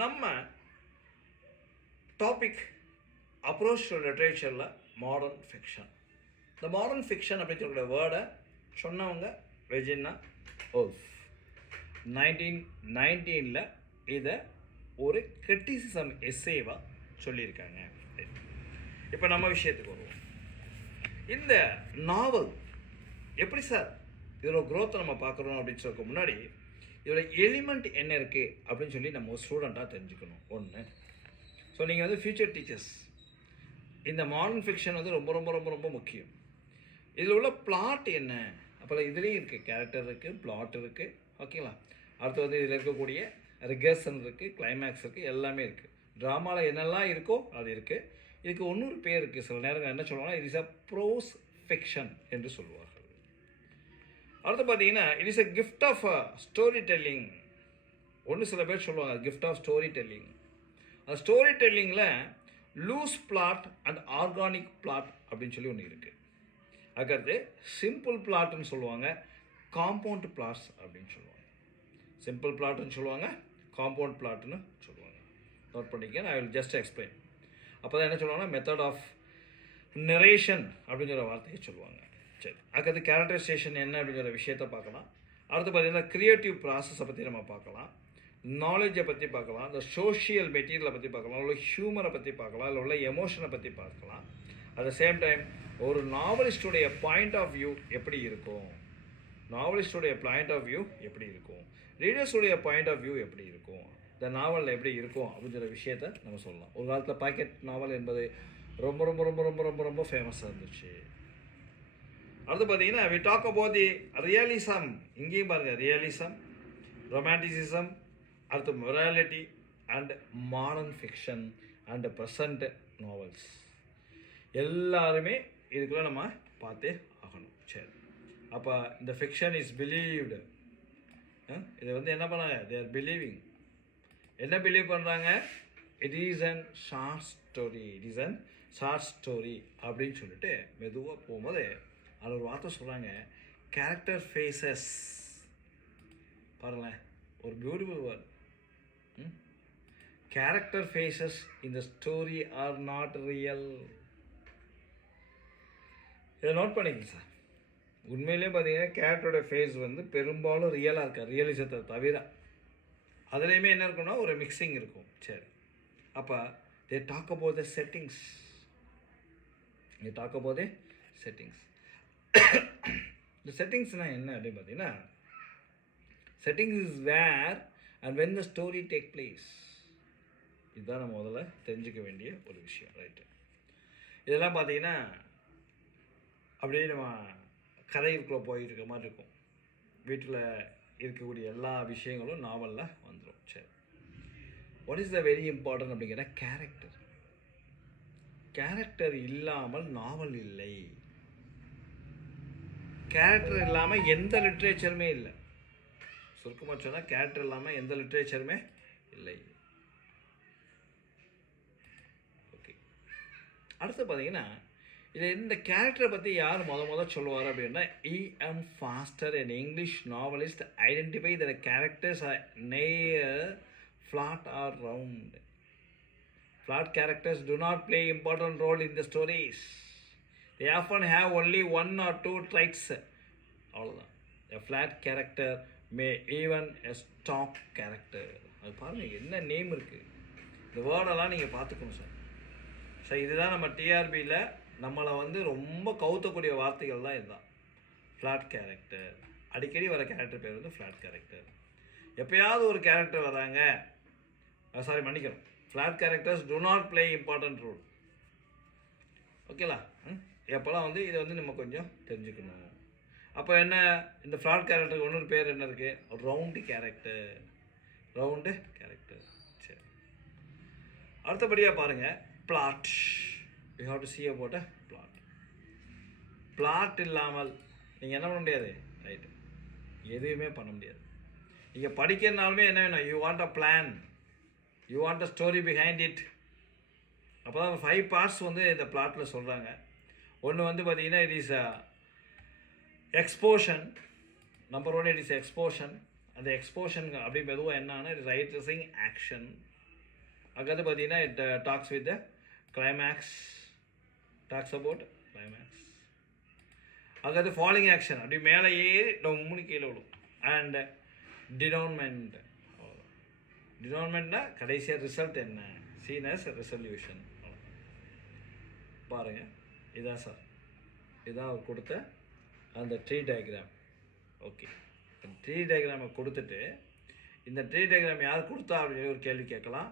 நம்ம topic approach to லிட்ரேச்சரில் modern fiction. இந்த மாடர்ன் ஃபிக்ஷன் அப்படின்னு சொல்லக்கூடிய வேர்டை சொன்னவங்க வெர்ஜினா வுல்ஃப் 1919 இதை ஒரு கிரிட்டிசிசம் எஸ்ஸேவாக சொல்லியிருக்காங்க. இப்போ நம்ம விஷயத்துக்கு வருவோம். இந்த நாவல் எப்படி சார் இதோட க்ரோத்தை நம்ம பார்க்குறோம் அப்படின்னு சொல்லிக்க முன்னாடி இதோட எலிமெண்ட் என்ன இருக்குது அப்படின்னு சொல்லி நம்ம ஒரு ஸ்டூடெண்ட்டாக தெரிஞ்சுக்கணும். ஒன்று, ஸோ நீங்கள் வந்து ஃப்யூச்சர் டீச்சர்ஸ், இந்த மாடர்ன் ஃபிக்ஷன் வந்து ரொம்ப ரொம்ப ரொம்ப ரொம்ப முக்கியம். இதில் உள்ள பிளாட் என்ன, அப்போ இதுலேயும் இருக்குது, கேரக்டர் இருக்குது, பிளாட் இருக்குது, ஓகேங்களா. அடுத்து வந்து இதில் இருக்கக்கூடிய ரிகர்சன் இருக்குது, கிளைமேக்ஸ் இருக்குது, எல்லாமே இருக்குது. ட்ராமாவில் என்னெல்லாம் இருக்கோ அது இருக்குது. இதுக்கு இன்னொரு பேர் இருக்குது, சில நேரங்கள் என்ன சொல்லுவாங்கன்னா it is a prose fiction என்று சொல்லுவார்கள். அடுத்து பார்த்தீங்கன்னா it is a gift of story telling. ஒன்று சில பேர் சொல்லுவாங்க கிஃப்ட் ஆஃப் ஸ்டோரி டெல்லிங். அந்த ஸ்டோரி டெல்லிங்கில் loose plot and organic plot அப்படின்னு சொல்லி ஒன்று இருக்குது. அதுக்கடுத்து சிம்பிள் பிளாட்னு சொல்லுவாங்க, காம்பவுண்ட் பிளாட்ஸ் அப்படின்னு சொல்லுவாங்க. சிம்பிள் பிளாட்னு சொல்லுவாங்க, காம்பவுண்ட் பிளாட்னு சொல்லுவாங்க. நோட் பண்ணிக்க, ஐ வில் ஜஸ்ட் எக்ஸ்பிளைன். அப்போ தான் என்ன சொல்லுவாங்கன்னா மெத்தட் ஆஃப் நரேஷன் அப்படிங்கிற வார்த்தையை சொல்லுவாங்க. சரி, அதுக்கடுத்து கேரக்டரைசேஷன் என்ன அப்படிங்கிற விஷயத்தை பார்க்கலாம். அடுத்து பார்த்திங்கன்னா க்ரியேட்டிவ் ப்ராசஸை பற்றி நம்ம பார்க்கலாம், நாலேஜை பற்றி பார்க்கலாம், இந்த சோஷியல் மெட்டீரியலை பற்றி பார்க்கலாம், இல்லை ஹியூமரை பற்றி பார்க்கலாம், இல்லை உள்ள எமோஷனை பற்றி பார்க்கலாம். அட் த சேம் டைம் ஒரு நாவலிஸ்டுடைய பாயிண்ட் ஆஃப் வியூ எப்படி இருக்கும், நாவலிஸ்டுடைய பாயிண்ட் ஆஃப் வியூ எப்படி இருக்கும், ரீடர்ஸுடைய பாயிண்ட் ஆஃப் வியூ எப்படி இருக்கும், இந்த நாவலில் எப்படி இருக்கும் அப்படிங்கிற விஷயத்தை நம்ம சொல்லலாம். ஒரு காலத்தில் பாக்கெட் நாவல் என்பது ரொம்ப ரொம்ப ரொம்ப ரொம்ப ரொம்ப ரொம்ப ஃபேமஸாக இருந்துச்சு. அடுத்து பார்த்தீங்கன்னா we talk about the realism. இங்கேயும் பாருங்கள், ரியலிசம், ரொமான்டிசிசம், அடுத்து morality and modern fiction and present novels எல்லாருமே இதுக்குள்ளே நம்ம பார்த்தே ஆகணும். சரி, அப்போ இந்த ஃபிக்ஷன் இஸ் பிலீவ்டு. இதை வந்து என்ன பண்ணாங்க, தே ஆர் பிலீவிங். என்ன பிலீவ் பண்ணுறாங்க, it is an short story, it is an short story அப்படின்னு சொல்லிட்டு மெதுவாக போகும்போது அதில் ஒரு வார்த்தை சொல்கிறாங்க, கேரக்டர் ஃபேஸஸ். பாருங்களேன், ஒரு பியூட்டிஃபுல் வேர்ட். கேரக்டர் ஃபேஸஸ் இந்த ஸ்டோரி ஆர் நாட் ரியல். இதை நோட் பண்ணிக்கங்க சார். உண்மையிலே பார்த்தீங்கன்னா கேரக்டரோட ஃபேஸ் வந்து பெரும்பாலும் ரியலாக இருக்காது, ரியலிசத்தை தவிர. அதுலேயுமே என்ன இருக்குன்னா ஒரு மிக்சிங் இருக்கும். சரி, அப்போ they talk about the settings. They talk about the settings. இந்த செட்டிங்ஸ்னால் என்ன அப்படின்னு பார்த்தீங்கன்னா, settings is where and when the story take place. இதுதான் நம்ம முதல்ல தெரிஞ்சுக்க வேண்டிய ஒரு விஷயம். ரைட்டு, இதெல்லாம் பார்த்தீங்கன்னா அப்படியே நம்ம கதைக்குள்ளே போயிட்டு இருக்க மாதிரி இருக்கும். வீட்டில் இருக்கக்கூடிய எல்லா விஷயங்களும் நாவலில் வந்துடும். சரி, what is the very important அப்படிங்கிற கேரக்டர். கேரக்டர் இல்லாமல் நாவல் இல்லை. கேரக்டர் இல்லாமல் எந்த லிட்ரேச்சருமே இல்லை. சுருக்கமாக சொன்னால் கேரக்டர் இல்லாமல் எந்த லிட்ரேச்சருமே இல்லை. ஓகே, அடுத்து பார்த்தீங்கன்னா இதில் இந்த கேரக்டரை பற்றி யார் முதல் சொல்லுவார் அப்படின்னா E.M. Forster, an English novelist, identify that the characters are neither flat or round. Flat characters do not play important role in the stories. They often have only one or two traits. அவ்வளோதான். A flat character may even a stock character. அது பாருங்கள் என்ன name இருக்குது. இந்த வேர்டெல்லாம் நீங்கள் பார்த்துக்கணும் sir. Sir இதுதான் நம்ம டிஆர்பியில் நம்மளை வந்து ரொம்ப கவுத்தக்கூடிய வார்த்தைகள் தான் இதுதான். ஃப்ளாட் கேரக்டர், அடிக்கடி வர கேரக்டர் பேர் வந்து ஃப்ளாட் கேரக்டர். எப்போயாவது ஒரு கேரக்டர் வராங்க, சாரி மன்னிக்கணும், flat characters do not play important role. ஓகேலா, எப்போல்லாம் வந்து இதை வந்து நம்ம கொஞ்சம் தெரிஞ்சுக்கணும். அப்போ என்ன, இந்த ஃப்ளாட் கேரக்டருக்கு இன்னொரு பேர் என்ன இருக்குது, ரவுண்டு கேரக்டர். Round character. சரி, அடுத்தபடியாக பாருங்கள் plot. You have to see about a plot. பிளாட் இல்லாமல் நீங்கள் என்ன பண்ண முடியாது, ரைட்டு, எதுவுமே பண்ண முடியாது. நீங்கள் படிக்கிறனாலுமே என்ன வேணும், you want a plan, you want a story behind it. அப்போ தான் 5 பார்ட்ஸ் வந்து இந்த பிளாட்டில் சொல்கிறாங்க. ஒன்று வந்து பார்த்தீங்கன்னா it is exposition. Number 1 it is exposition. அந்த எக்ஸ்போஷன் அப்படி மெதுவாக என்னன்னா ரைட்டர்ஸிங் ஆக்ஷன். அங்கே பார்த்தீங்கன்னா it talks with climax, talks about climax. அங்கே ஃபாலோயிங் ஆக்ஷன் அப்படி மேலே ஏறி டொம்முன்னு கீழே விடும். அண்ட் டினோன்மெண்ட், டினோன்மெண்ட்னா கடைசியாக ரிசல்ட் என்ன, சீனஸ் ரெசல்யூஷன். பாருங்கள், இதான் சார், இதான் அவர் கொடுத்த அந்த ட்ரீ டயக்ராம். ஓகே, ட்ரீ டயக்ராமை கொடுத்துட்டு இந்த ட்ரீ டயக்ராம் யார் கொடுத்தா அப்படின்னு ஒரு கேள்வி கேட்கலாம்.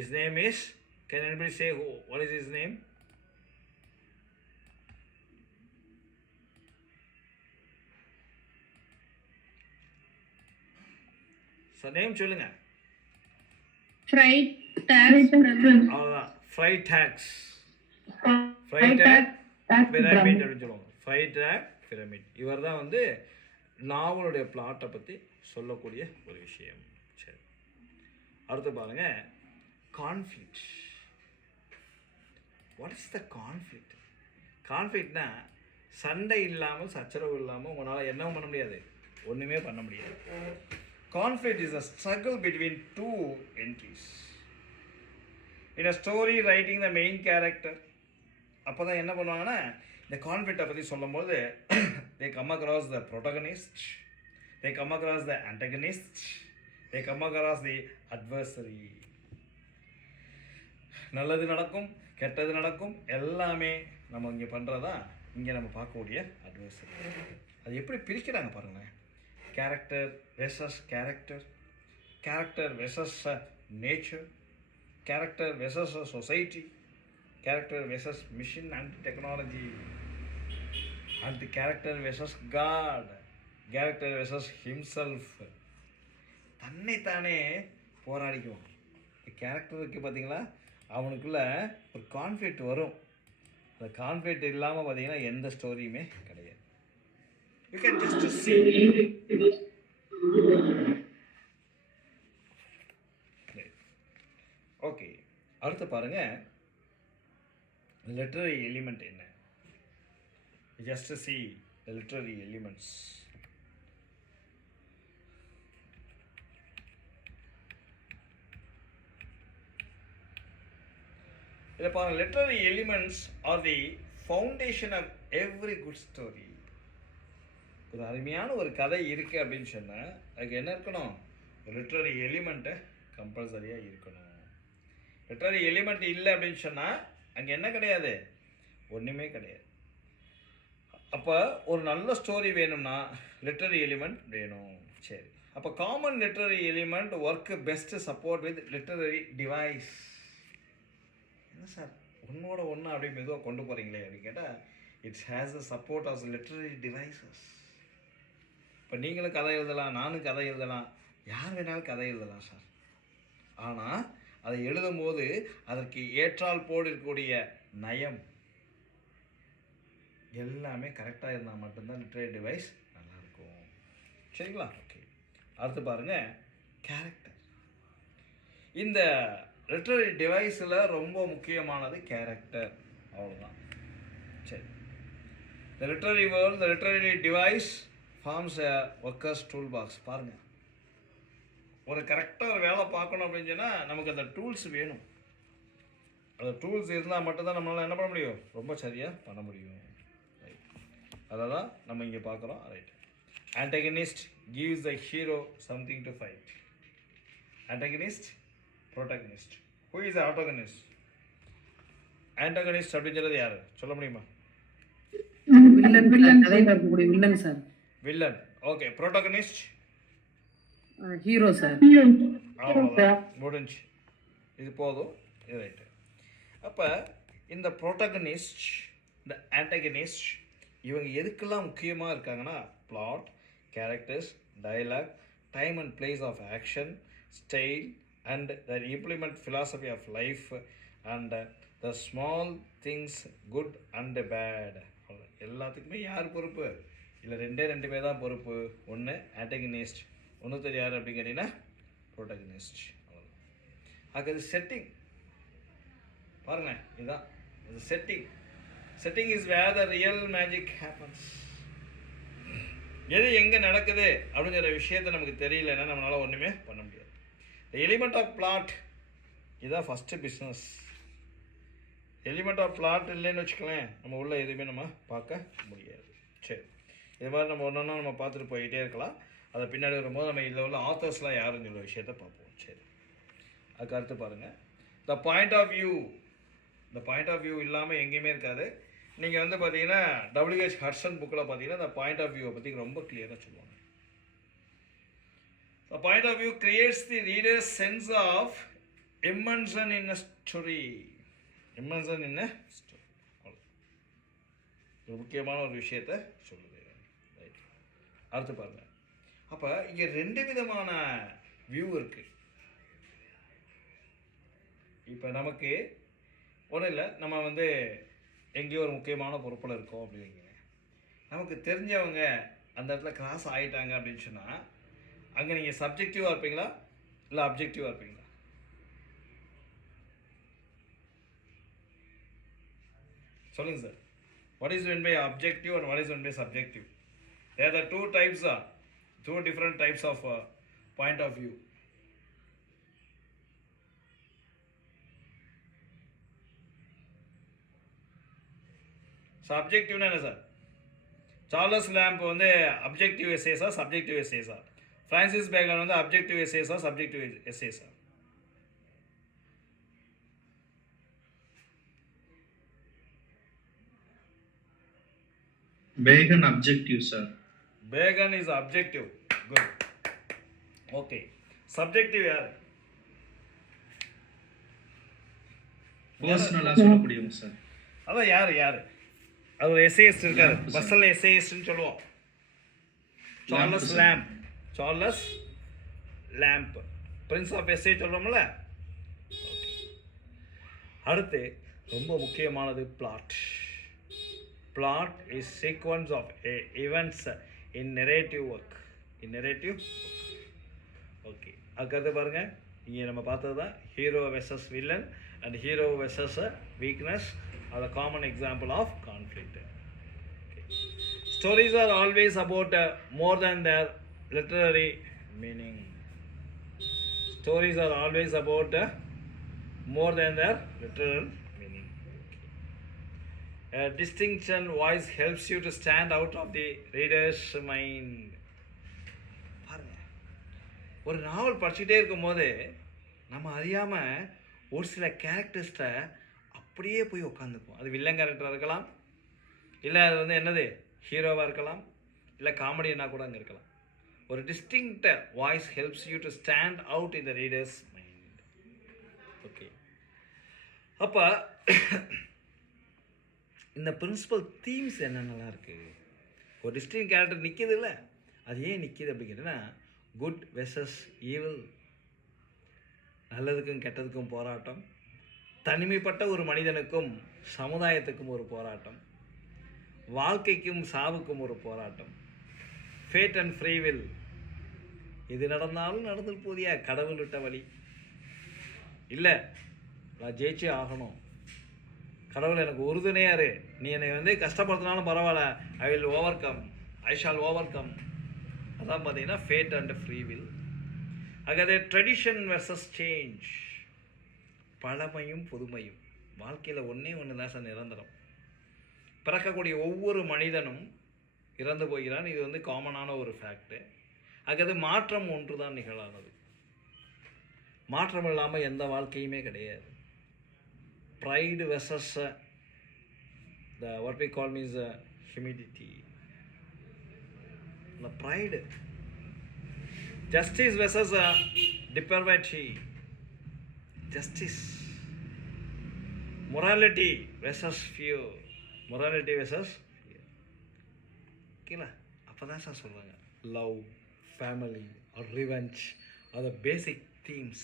Is name is, can anybody say who, what is his name? Sir name சொல்லுங்க. அவ்வளோதான், ஃப்ரைடாக்ஸ். ஃப்ரைடாக் பிரமிட் அப்படின்னு சொல்லுவாங்க. ஃப்ரைடாக் பிரமிட். இவர் தான் வந்து நாவலுடைய பிளாட்டை பற்றி சொல்லக்கூடிய ஒரு விஷயம். சரி, அடுத்து பாருங்க, conflict. What is the conflict? கான்ஃப்ளிக்ட்னா சண்டை இல்லாமல் சச்சரவு இல்லாமல் உங்களால் என்ன பண்ண முடியாது, ஒன்றுமே பண்ண முடியாது. Conflict is a struggle between two entities. In a story writing the main character, அப்போ தான் என்ன பண்ணுவாங்கன்னா இந்த கான்ஃப்ளிக்டை பற்றி சொல்லும்போது they come across the protagonist, they come across the antagonist, they come across the adversary. நல்லது நடக்கும், கெட்டது நடக்கும், எல்லாமே நம்ம இங்கே பண்ணுறதா இங்கே நம்ம பார்க்கக்கூடிய அட்வர்சரி. அது எப்படி பிரிக்கிறாங்க பாருங்களேன். Character versus character, character versus nature, character versus society, character versus machine and technology, and character versus God, character versus himself. தன்னைத்தானே போராடிக்குவோம். கேரக்டர் இருக்குது பார்த்தீங்களா, அவனுக்குள்ள ஒரு கான்ஃப்ளிக்ட் வரும். அந்த கான்ஃப்ளிக்ட் இல்லாமல் பார்த்தீங்கன்னா எந்த ஸ்டோரியுமே கிடையாது. You can just see. Okay, அடுத்து பாருங்க, லிட்டரரி எலிமெண்ட் என்ன. Just see the literary elements. இதில் பாருங்க, literary elements are the foundation of every good story. ஒரு அருமையான ஒரு கதை இருக்குது அப்படின்னு சொன்னால் அதுக்கு என்ன இருக்கணும், ஒரு லிட்ரரி எலிமெண்ட்டு கம்பல்சரியாக இருக்கணும். லிட்ரரி எலிமெண்ட் இல்லை அப்படின்னு சொன்னால் அங்கே என்ன கிடையாது, ஒன்றுமே கிடையாது. அப்போ ஒரு நல்ல ஸ்டோரி வேணும்னா லிட்ரரி எலிமெண்ட் வேணும். சரி, அப்போ common literary element work best support with literary device. என்ன சார் ஒன்றோட ஒன்று அப்படி மெதுவாக கொண்டு போகிறீங்களே அப்படின்னு கேட்டால், it's has the support of literary devices. இப்போ நீங்களும் கதை எழுதலாம், நானும் கதை எழுதலாம், யார் வேணாலும் கதை எழுதலாம் சார். ஆனால் அதை எழுதும்போது அதற்கு ஏற்றால் போல் இருக்கக்கூடிய நயம் எல்லாமே கரெக்டாக இருந்தால் மட்டும்தான் லிட்ரரி டிவைஸ் நல்லாயிருக்கும். சரிங்களா? ஓகே, அடுத்து பாருங்கள், கேரக்டர். இந்த லிட்ரரி டிவைஸில் ரொம்ப முக்கியமானது கேரக்டர். அவ்வளோதான். சரி, the literary world, the literary device forms a worker's toolbox. பாருங்கள், ஒரு கரெக்டாக ஒரு வேலை பார்க்கணும் அப்படின்னு சொன்னால் நமக்கு அந்த டூல்ஸ் வேணும். அந்த டூல்ஸ் இருந்தால் மட்டும்தான் நம்மளால் என்ன பண்ண முடியும், ரொம்ப சரியாக பண்ண முடியும். ரைட், அதை தான் நம்ம இங்கே பார்க்குறோம். Right, antagonist gives the hero something to fight. antagonist, protagonist. who is the antagonist? antagonist அப்படிங்கிறது யார் சொல்ல முடியுமா? Villain. Okay, protagonist hero sir. முடிஞ்சு, இது போதும். இது ரைட்டு. அப்போ இந்த ப்ரோட்டகனிஸ்ட், இந்த ஆன்டகனிஸ்ட், இவங்க எதுக்கெல்லாம் முக்கியமாக இருக்காங்கன்னா plot, characters, dialogue, time and place of action, style and the implement philosophy of life and the small things good and bad. எல்லாத்துக்குமே யார் பொறுப்பு? இல்லை ரெண்டு பேர் தான் பொறுப்பு. ஒன்று ஆன்டகனிஸ்ட், ஒன்று யார் அப்படின்னு கேட்டிங்கன்னா ப்ரோட்டகனிஸ்ட். அது செட்டிங் பாருங்கள், இதுதான் இது setting. Setting is where the real magic happens. எது எங்கே நடக்குது அப்படிங்கிற விஷயத்தை நமக்கு தெரியலன்னா நம்மளால் ஒன்றுமே பண்ண முடியாது. த எலிமெண்ட் ஆஃப் பிளாட் இதுதான் first business. Element of plot இல்லைன்னு வச்சுக்கலேன், நம்ம உள்ள எதுவுமே நம்ம பார்க்க முடியாது. சரி, இது மாதிரி நம்ம ஒன்றா நம்ம பார்த்துட்டு போயிட்டே இருக்கலாம். அதை பின்னாடி வரும்போது நம்ம இதில் உள்ள ஆத்தர்ஸ்லாம் யாருன்னு சொல்ல விஷயத்த பார்ப்போம். சரி, அதுக்கு அடுத்து பாருங்கள், த பாயிண்ட் ஆஃப் வியூ. இந்த பாயிண்ட் ஆஃப் வியூ இல்லாமல் எங்கேயுமே இருக்காது. நீங்கள் வந்து பார்த்தீங்கன்னா WH ஹட்சன் புக்கில் பார்த்தீங்கன்னா இந்த பாயிண்ட் ஆஃப் வியூவை பற்றி ரொம்ப கிளியராக சொல்லுவாங்க. The point of view creates the reader's sense of immersion in a story. Immersion in a story. ஒரு முக்கியமான ஒரு விஷயத்தை சொல்லுது. ரைட், அடுத்து பாருங்க. அப்போ இங்கே 2 விதமான வியூ இருக்கு. இப்போ நமக்கு ஒன்றும் இல்லை, நம்ம வந்து எங்கேயோ ஒரு முக்கியமான பொறுப்பில் இருக்கோம் அப்படிங்க, நமக்கு தெரிஞ்சவங்க அந்த இடத்துல கிராஸ் ஆகிட்டாங்க அப்படின்னு சொன்னால் அங்கே நீங்கள் சப்ஜெக்டிவாக இருப்பீங்களா இல்லை அப்ஜெக்டிவாக இருப்பீங்களா? சொல்லுங்கள் sir. What is meant by objective and what is meant by subjective? There are two types, two different types of point of view. சப்ஜெக்டிவ்னா என்ன சார்? சார்லஸ் லேம்ப் வந்து அப்ஜெக்டிவ் எஸ்ஏஸா சப்ஜெக்டிவ் எஸ்ஏஸா? ஃப்ரான்சிஸ் பேக்கன் வந்து அப்ஜெக்டிவ் எஸ்ஏஸா subjective எஸ்ஏஸா? Bacon objective, sir. Bacon is objective. Good. Okay. Subjective யார்? பர்சனலா சொல்லக்கூடியவங்க சார். அதான் யார் யார்? அது ஒரு எஸ்ஏஎஸ்ட் இருக்காரு, பர்சனல் எஸ்ஏஎஸ்ட்னு சொல்லுவோம். Charles Lamb. Charles Lamb prince of essay சொல்கிறோம்ல. அடுத்து ரொம்ப முக்கியமானது plot. Plot is sequence of events in narrative work. In narrative work. Okay. அதுக்கடுத்து பாருங்க, இங்கே நம்ம பார்த்தது தான் hero versus villain and hero versus weakness are the common example of conflict. Okay. Stories are always about more than their literary meaning. Stories are always about more than their literal meaning. A distinction voice helps you to stand out of the reader's mind. பாருங்க, ஒரு நாவல் படிச்சுட்டே இருக்கும் போது நம்ம அறியாமல் ஒரு சில கேரக்டர்ஸ்ட்டை அப்படியே போய் உட்காந்துக்குவோம். அது வில்லன் கேரக்டராக இருக்கலாம், இல்லை அது வந்து என்னது ஹீரோவாக இருக்கலாம், இல்லை காமெடியனா கூட அங்கே இருக்கலாம். ஒரு distinct voice helps you to stand out in the readers mind. Okay, அப்போ இந்த பிரின்சிபல் தீம்ஸ் என்னென்னலாம் இருக்குது? ஒரு டிஸ்டிங் கேரக்டர் நிற்கிது இல்லை, அது ஏன் நிற்கிது அப்படிங்கிறதுனா குட் வெர்சஸ் ஈவில், நல்லதுக்கும் கெட்டதுக்கும் போராட்டம், தனிமைப்பட்ட ஒரு மனிதனுக்கும் சமுதாயத்துக்கும் ஒரு போராட்டம், வாழ்க்கைக்கும் சாவுக்கும் ஒரு போராட்டம், ஃபேட் அண்ட் ஃப்ரீவில், இது நடந்தாலும் நடந்துட்டு போதியா, கடவுள் விட்ட வழி இல்லை, நான் ஜெயிச்சே ஆகணும், கடவுள் எனக்கு உறுதுணையாரு, நீ என்னை வந்து கஷ்டப்படுத்தினாலும் பரவாயில்ல, I will over come, I shall over come. அதான் பார்த்தீங்கன்னா ஃபேட் அண்ட் ஃப்ரீ வில். ஆகவே ட்ரெடிஷன் வெர்சஸ் சேஞ்ச், பழமையும் புதுமையும். வாழ்க்கையில் ஒன்றே ஒன்று தான் சார் நிரந்தரம். பிறக்கக்கூடிய ஒவ்வொரு மனிதனும் இறந்து போகிறான், இது வந்து காமனான ஒரு ஃபேக்டு. ஆகவே மாற்றம் ஒன்று தான் நிகழானது, மாற்றம் இல்லாமல் எந்த வாழ்க்கையுமே கிடையாது. Pride versus the what we call means humility. The pride. Justice versus depravity. Justice. Morality versus fear. Morality versus fear. Okay, அப்பதான் சார் சொல்றாங்க love, family or revenge are the basic themes.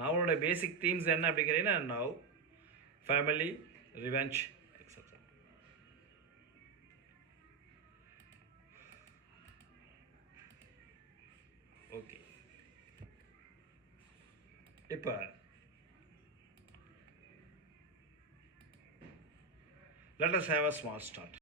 நாவலோட பேசிக் தீம்ஸ் என்ன அப்படிங்கிறீங்கன்னா now, family, revenge etcetera. Okay, இப்போ let us have a small start.